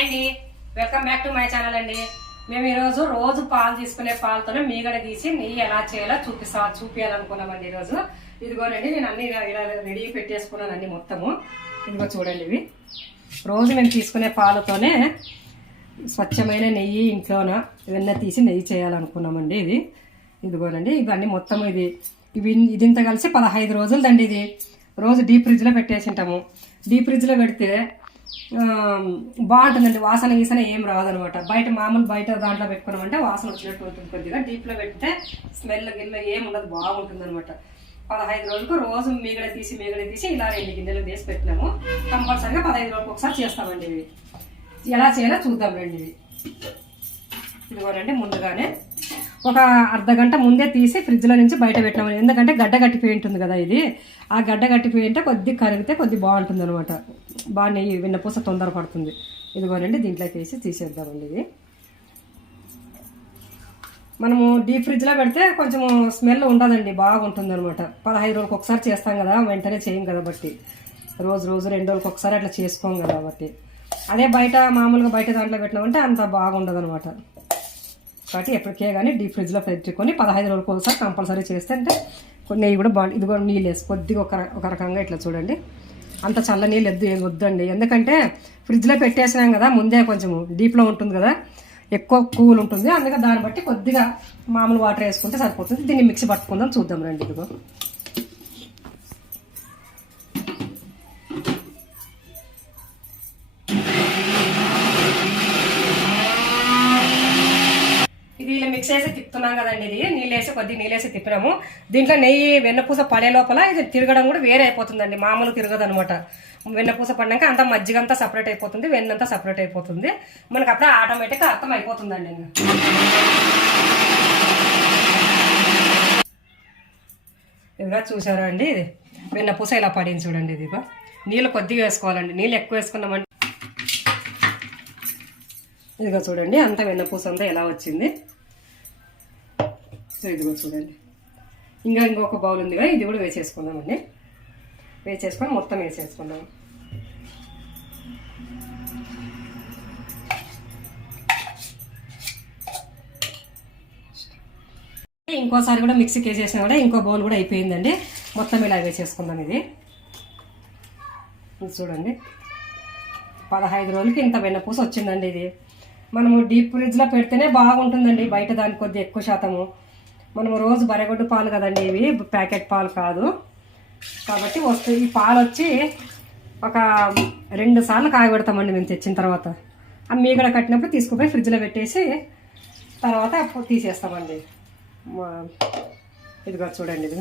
Hi అండి, welcome back to my channel అండి. మేము ఈరోజు రోజు పాలు తీసుకునే పాలతోనే మీగడ తీసి నెయ్యి ఎలా చేయాలో చూపించాలనుకున్నామండి. ఈరోజు ఇదిగోనండి, నేను అన్ని ఇలా రెడీ పెట్టేసుకున్నాను అన్ని మొత్తము. ఇదిగో చూడండి, ఇవి రోజు మేము తీసుకునే పాలతోనే స్వచ్ఛమైన నెయ్యి ఇంట్లోన వెన్న తీసి నెయ్యి చేయాలనుకున్నామండి. ఇదిగోనండి, ఇవన్నీ మొత్తం ఇదింత కలిసి 15 రోజులు దండి. ఇది రోజు డీప్ ఫ్రిడ్జ్లో పెట్టేసింటాము. డీప్ ఫ్రిడ్జ్లో పెడితే బాగుంటుందండి, వాసన గీసన ఏం రాదనమాట. బయట దాంట్లో పెట్టుకున్నామంటే వాసన వచ్చినట్టు ఉంటుంది. కొద్దిగా డీప్లో పెడితే స్మెల్ గిల్ల ఏం ఉండదు, బాగుంటుంది అనమాట. 15 రోజులకు రోజు మీగడ తీసి ఇలా 2 గిన్నెలు తీసి పెట్టినాము. కంపల్సరిగా 15 రోజులకు ఒకసారి చేస్తామండి. ఇవి ఎలా చేయాలో చూద్దాం రండి. ఇదిగోనండి, ముందుగానే ఒక అర్ధగంట ముందే తీసి ఫ్రిడ్జ్లో నుంచి బయట పెట్టాము. ఎందుకంటే గడ్డ కట్టిపోయి ఉంటుంది కదా. ఆ గడ్డ కట్టిపోయి ఉంటే కొద్దిగా కరిగితే కొద్దిగా బాగుంటుంది అనమాట. బాగా నెయ్యి వెన్నపూస తొందర పడుతుంది. ఇదిగోనండి, దీంట్లో తీసేద్దామండి. ఇది మనము డీప్ ఫ్రిడ్జ్లో పెడితే కొంచెం స్మెల్ ఉండదండి, బాగుంటుంది అనమాట. 15 రోజులకు ఒకసారి చేస్తాం కదా, వెంటనే చేయం కదా. బట్టి రోజు 2 రోజులకు ఒకసారి అట్లా చేసుకోం కదా. కాబట్టి అదే మామూలుగా బయట దాంట్లో పెట్టినామంటే అంత బాగుండదు అనమాట. కాబట్టి ఎప్పటికే కానీ డీప్ ఫ్రిడ్జ్లో పెట్టుకొని 15 రోజులకు ఒకసారి కంపల్సరీ చేస్తే అంటే నెయ్యి కూడా బాగుంటుంది. ఇది కూడా నీళ్ళు వేసి కొద్దిగా ఒక రకంగా ఇట్లా చూడండి. అంత చల్ల నీళ్ళు ఏం వద్దండి, ఎందుకంటే ఫ్రిడ్జ్లో పెట్టేసినాం కదా. ముందే కొంచెం డీప్లో ఉంటుంది కదా, ఎక్కువ కూల్ ఉంటుంది. అందుకే దాన్ని బట్టి కొద్దిగా మామూలు వాటర్ వేసుకుంటే సరిపోతుంది. దీన్ని మిక్సీ పట్టుకుందాం, చూద్దాం రండి. ఇదిగో ఇలా మిక్స్ వేసి తిప్పుతున్నాం కదండి. కొద్దిగా నీళ్ళు వేసి తిప్పినాము. దీంట్లో నెయ్యి వెన్నపూస పడే లోపల ఇది తిరగడం కూడా వేరే అయిపోతుందండి, మామూలు తిరగదు అనమాట. వెన్నపూస పడినాక అంతా మజ్జిగ అంతా సపరేట్ అయిపోతుంది, వెన్నంతా సపరేట్ అయిపోతుంది. మనకు అప్పుడే ఆటోమేటిక్గా అర్థం అయిపోతుందండి. ఇదిగా చూసారా అండి, ఇది వెన్నపూస ఇలా పడింది చూడండి. ఇదిగో నీళ్ళు కొద్దిగా వేసుకోవాలండి, నీళ్ళు ఎక్కువ వేసుకున్నామంటే ఇదిగో చూడండి అంతా వెన్నపూస అంతా ఎలా వచ్చింది. సో ఇదిగో చూడండి, ఇంకొక బౌల్ ఉందిగా, ఇది కూడా వేసేసుకుందామండి. వేసేసుకొని మొత్తం వేసేసుకుందాం. ఇంకోసారి కూడా మిక్సీకి వేసేసినా కూడా ఇంకో బౌల్ కూడా అయిపోయిందండి. మొత్తం ఇలా వేసేసుకుందాం. ఇది చూడండి, 15 రోజులకి ఇంత వెన్నపూస వచ్చిందండి. ఇది మనము డీప్ ఫ్రిడ్జ్లో పెడితేనే బాగుంటుందండి, బయట దానికి కొద్దిగా ఎక్కువ శాతము. మనము రోజు బరెగొడ్డు పాలు కదండి, ఇవి ప్యాకెట్ పాలు కాదు. కాబట్టి ఈ పాలు వచ్చి ఒక 2 సార్లు కాయబెడతామండి మేము తెచ్చిన తర్వాత. ఆ మీగడ కట్టినప్పుడు తీసుకుపోయి ఫ్రిడ్జ్లో పెట్టేసి తర్వాత తీసేస్తామండి. ఇదిగో చూడండి, ఇది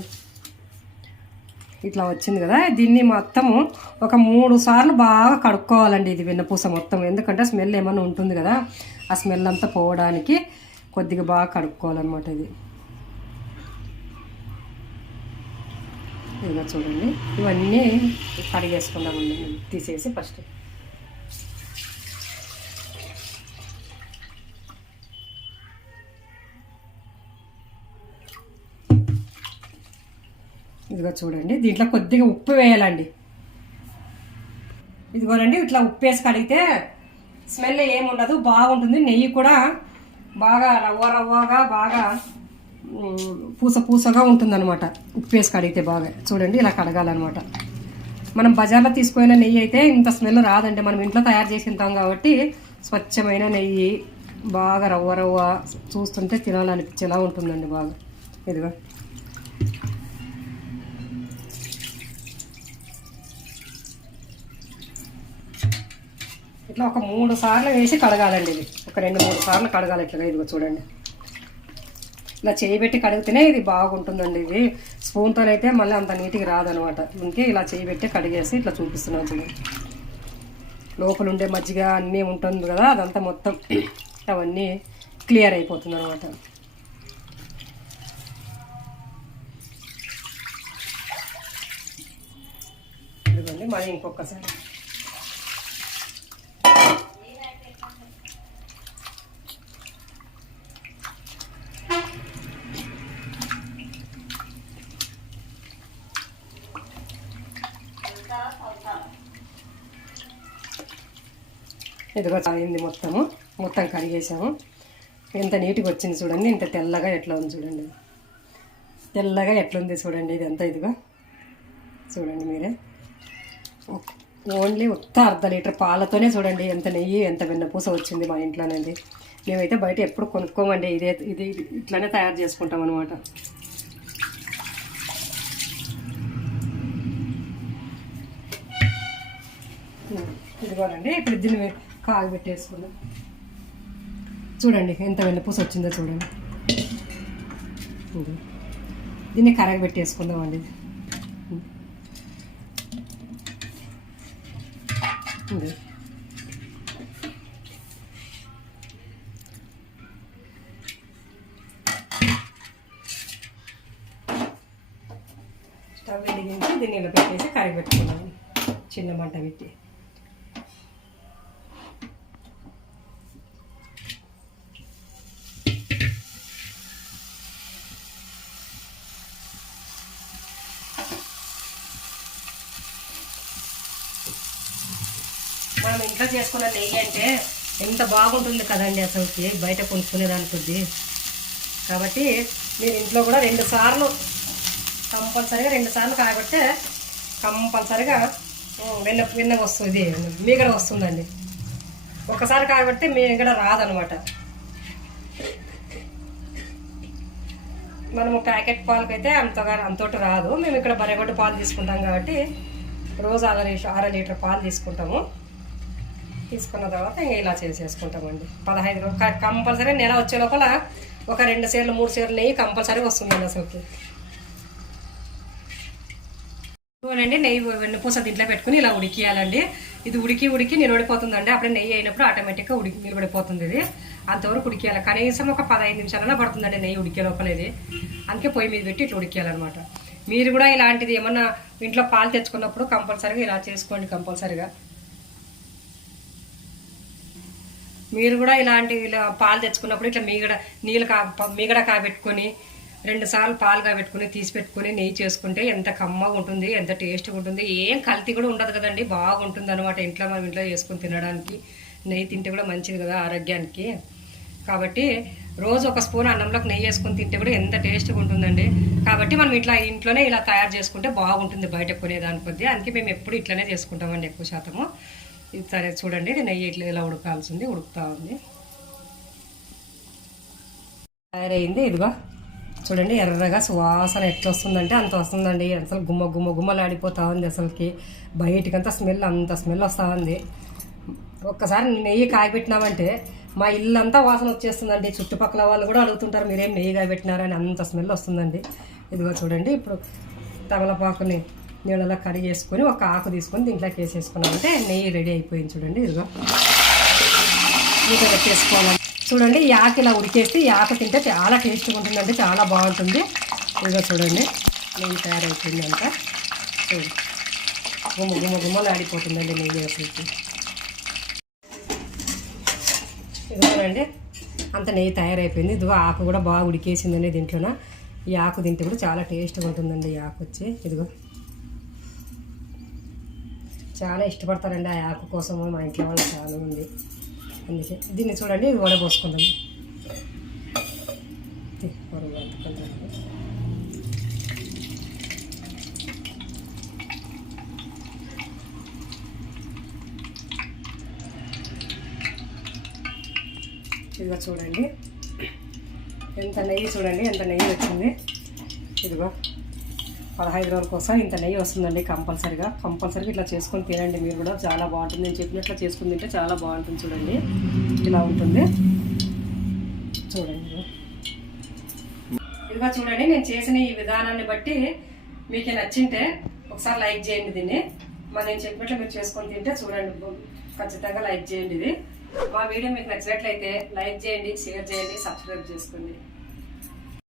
ఇట్లా వచ్చింది కదా. దీన్ని మొత్తము ఒక 3 సార్లు బాగా కడుక్కోవాలండి. ఇది వెన్నపూస మొత్తం, ఎందుకంటే స్మెల్ ఏమైనా ఉంటుంది కదా, ఆ స్మెల్ అంతా పోవడానికి కొద్దిగా బాగా కడుక్కోవాలన్నమాట. ఇదిగో చూడండి, ఇవన్నీ కడిగేసుకుందామండి తీసేసి ఫస్ట్. ఇదిగో చూడండి, దీంట్లో కొద్దిగా ఉప్పు వేయాలండి. ఇదిగోనండి, ఇట్లా ఉప్పు వేసి కడిగితే స్మెల్ ఏముండదు, బాగుంటుంది. నెయ్యి కూడా బాగా రవ్వగా బాగా పూసగా ఉంటుంది అనమాట. ఉప్పు వేసి కడిగితే బాగా చూడండి, ఇలా కడగాలన్నమాట. మనం బజార్లో తీసుకున్న నెయ్యి అయితే ఇంత స్మెల్ రాదండి. మనం ఇంట్లో తయారు చేసి తింటాం కాబట్టి స్వచ్ఛమైన నెయ్యి బాగా రవ్వ చూస్తుంటే తినాలనిపించేలా ఉంటుందండి బాగా. ఇదిగో ఇట్లా ఒక 3 సార్లు వేసి కడగాలండి. ఇది ఒక 2-3 సార్లు కడగాలి ఇట్లా. ఇదిగో చూడండి, ఇలా చేయబెట్టి కడిగితేనే ఇది బాగుంటుందండి. ఇది స్పూన్తో అయితే మళ్ళీ అంత నీట్గా రాదనమాట. ఇంకే ఇలా చేయబెట్టి కడిగేసి ఇట్లా చూపిస్తున్నాను చూడండి. లోపల ఉండే మజ్జిగ అన్నీ ఉంటుంది కదా, అదంతా మొత్తం అవన్నీ క్లియర్ అయిపోతుంది అనమాట. ఇదిగోండి, మళ్ళీ ఇంకొకసారి ఇదిగో అయింది మొత్తం కడిగేసాము. ఎంత నీట్గా వచ్చింది చూడండి. ఇంత తెల్లగా ఎట్లా ఉంది చూడండి, తెల్లగా ఎట్లుంది చూడండి. ఇదంతా ఇదిగో చూడండి మీరే. ఓన్లీ ఉత్త అర్ధ లీటర్ పాలతోనే చూడండి ఎంత నెయ్యి ఎంత వెన్నపూస వచ్చింది మా ఇంట్లోనేది. మేమైతే బయట ఎప్పుడు కొనుక్కోమండి, ఇది ఇట్లానే తయారు చేసుకుంటాం అనమాట. ఇదిగోనండి ఇప్పుడు దీన్ని కాగబెట్టేసుకుందాం. చూడండి ఎంత వెన్నపూస వచ్చిందో చూడండి. దీన్ని కరగబెట్టేసుకుందామండి. స్టవ్ వెలిగించి దీన్ని ఇలా పెట్టేసి కరగబెట్టుకున్నాము చిన్న మంట పెట్టి. మనం ఇంట్లో చేసుకున్న నెయ్యి అంటే ఎంత బాగుంటుంది కదండి అసలుకి, బయట కొనుక్కునేదానికి. కాబట్టి మీరు ఇంట్లో కూడా 2 సార్లు కంపల్సరీగా 2 సార్లు కాబట్టి కంపల్సరీగా వెన్న వస్తుంది, మీగడ వస్తుందండి. ఒకసారి కాబట్టి మీగడ రాదనమాట. మనము ప్యాకెట్ పాలకైతే అంతోటి రాదు. మేము ఇక్కడ బర్రెగొడ్డు పాలు తీసుకుంటాం కాబట్టి రోజు 6 లీటర్ పాలు తీసుకుంటాము. తీసుకున్న తర్వాత ఇంకా ఇలా చేసేసుకుంటామండి. 15 రోజులు కంపల్సరీ నెల వచ్చే లోపల ఒక 2 సేర్లు 3 సేర్లు నెయ్యి కంపల్సరీగా వస్తుందండి అసలుకి. చూడండి నెయ్యి వెన్నపూస దీంట్లో పెట్టుకుని ఇలా ఉడికియాలండి. ఇది ఉడికి నిలబడిపోతుందండి. అప్పుడే నెయ్యి అయినప్పుడు ఆటోమేటిక్గా నిలబడిపోతుంది. ఇది అంతవరకు ఉడికియాలి. కనీసం ఒక 15 నిమిషాలన్నా పడుతుందండి నెయ్యి ఉడికే లోపలేది. అందుకే పొయ్యి మీద పెట్టి ఇట్లా ఉడికేయాలన్నమాట. మీరు కూడా ఇలాంటిది ఏమన్నా ఇంట్లో పాలు తెచ్చుకున్నప్పుడు కంపల్సరీగా ఇలా చేసుకోండి. కంపల్సరీగా మీరు కూడా ఇలా పాలు తెచ్చుకున్నప్పుడు ఇట్లా మీగడ కాబెట్టుకొని 2 సార్లు పాలు కాబెట్టుకుని తీసి పెట్టుకుని నెయ్యి చేసుకుంటే ఎంత కమ్మగా ఉంటుంది, ఎంత టేస్ట్గా ఉంటుంది. ఏం కల్తీ కూడా ఉండదు కదండి, బాగుంటుంది అనమాట. మనం ఇంట్లో చేసుకుని తినడానికి నెయ్యి తింటే కూడా మంచిది కదా ఆరోగ్యానికి. కాబట్టి రోజు 1 స్పూన్ అన్నంలోకి నెయ్యి వేసుకొని తింటే కూడా ఎంత టేస్ట్గా ఉంటుందండి. కాబట్టి మనం ఇంట్లోనే ఇలా తయారు చేసుకుంటే బాగుంటుంది బయట కొనేదాని కొద్దీ. అందుకే మేము ఎప్పుడు ఇట్లనే చేసుకుంటామండి ఎక్కువ శాతము. ఇది సరే చూడండి, ఇది నెయ్యి ఇట్లా ఇలా ఉడకాల్సింది ఉడుకుతా ఉంది. తయారైంది. ఇదిగో చూడండి ఎర్రగా సువాసన ఎట్లా వస్తుందంటే అంత వస్తుందండి. అసలు గుమ్మలు ఆడిపోతా ఉంది అసలుకి. బయటికంతా అంత స్మెల్ వస్తూ ఉంది. ఒక్కసారి నెయ్యి కాయబెట్టినామంటే మా ఇల్లంతా వాసన వచ్చేస్తుందండి. చుట్టుపక్కల వాళ్ళు కూడా అడుగుతుంటారు మీరేం నెయ్యి కాయబెట్టినారని, అంత స్మెల్ వస్తుందండి. ఇదిగో చూడండి ఇప్పుడు తమలపాకుని నీళ్ళలా కడిగేసుకొని ఒక ఆకు తీసుకొని దీంట్లోకి వేసేసుకున్నామంటే నెయ్యి రెడీ అయిపోయింది. చూడండి ఇదిగో నీట్గా పెట్టేసుకోవాలి. చూడండి ఈ ఆకు ఇలా ఉడికేస్తే ఈ ఆకు తింటే చాలా టేస్ట్గా ఉంటుందండి, చాలా బాగుంటుంది. ఇదిగో చూడండి నెయ్యి తయారైపోయింది అంతా. చూడండి గుమ్మలు ఆడిపోతుందండి నెయ్యి అసలుకి. ఇదిగోనండి అంత నెయ్యి తయారైపోయింది. ఇదిగో ఆకు కూడా బాగా ఉడికేసిందండి దీంట్లోన. ఈ ఆకు తింటే కూడా చాలా టేస్ట్గా ఉంటుందండి. ఈ ఆకు వచ్చి ఇదిగో చాలా ఇష్టపడతారండి ఆ ఆకు కోసము. మా ఇంట్లో వాళ్ళు చాలా ఉంది. అందుకే దీన్ని చూడండి ఇది వడబోసుకుందాం. ఇదిగో చూడండి ఎంత నెయ్యి, చూడండి ఎంత నెయ్యి వచ్చింది. ఇదిగో 15 రోజుల కోసం ఇంత నెయ్యి వస్తుందండి. కంపల్సరీగా ఇట్లా చేసుకొని తినండి మీరు కూడా, చాలా బాగుంటుంది. నేను చెప్పినట్లు చేసుకుని తింటే చాలా బాగుంటుంది. చూడండి ఇలా ఉంటుంది చూడండి. ఇదిగో చూడండి నేను చేసిన ఈ విధానాన్ని బట్టి మీకు నచ్చింటే ఒకసారి లైక్ చేయండి. దీన్ని నేను చెప్పినట్లు మీరు చేసుకొని తింటే చూడండి ఖచ్చితంగా లైక్ చేయండి. ఇది మా వీడియో మీకు నచ్చినట్లయితే లైక్ చేయండి, షేర్ చేయండి, సబ్స్క్రైబ్ చేసుకోండి.